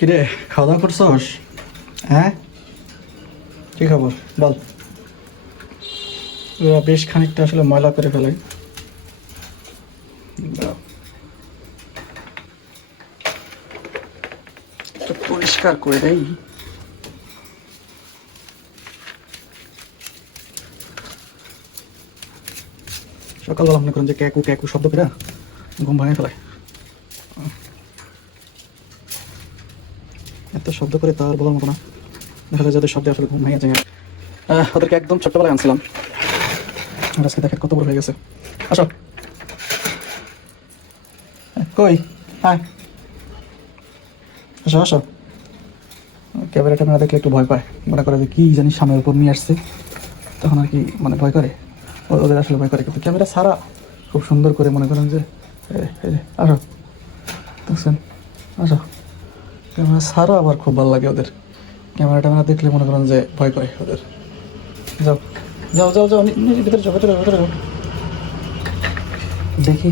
কিরে খাওয়া দাওয়া করছস? হ্যাঁ? কি খবর? বল। ওরা বেশ খানিকটা আসলে ময়লা করে ফেলে। পরিষ্কার করে দেই। সকালবেলা মনে করেন যে ক্যাকু ক্যাকু শব্দ করে ঘুম ভাঙে ফেলায় এত শব্দ করে তার বলার মতো না। দেখা যায় যাদের শব্দে আসলে ঘুম ভেঙে যায়। ওদেরকে একদম ছোট্টবেলায় আনছিলাম। আর আজকে দেখেন কত বড় হয়ে গেছে। আসো। কই? হ্যাঁ আসো আসো। ক্যামেরাটা না দেখলে একটু ভয় পায়। মনে করে যে কী জানি সামনের উপর নিয়ে আসছে। তখন আর কি মানে ভয় করে। ওদের আসলে ভয় করে। কিন্তু ক্যামেরা ছাড়া খুব সুন্দর করে মনে করেন যে, আসো। দেখছেন? আসো। ক্যামেরা ছাড়া আবার খুব ভালো লাগে ওদের। ক্যামেরা ট্যামেরা দেখলে মনে করেন যে ভয় করে ওদের। যাও যাও যাও যাও ভিতরে যাও, ভিতরে ভিতরে যাও। দেখি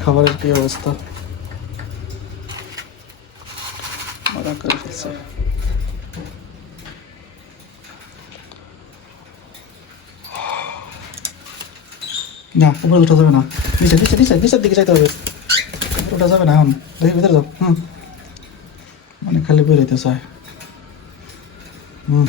খাবারের কি অবস্থা। মজা করে ফেলছে। না, উপরে ওঠা যাবে না। নিচে নিচে নিচে, নিচের দিকে যাইতে হবে। ওটা যাবে না এখন। দেখি, ভিতরে যাও। হুম। মানে খালি বেরোইতে চায়। হুম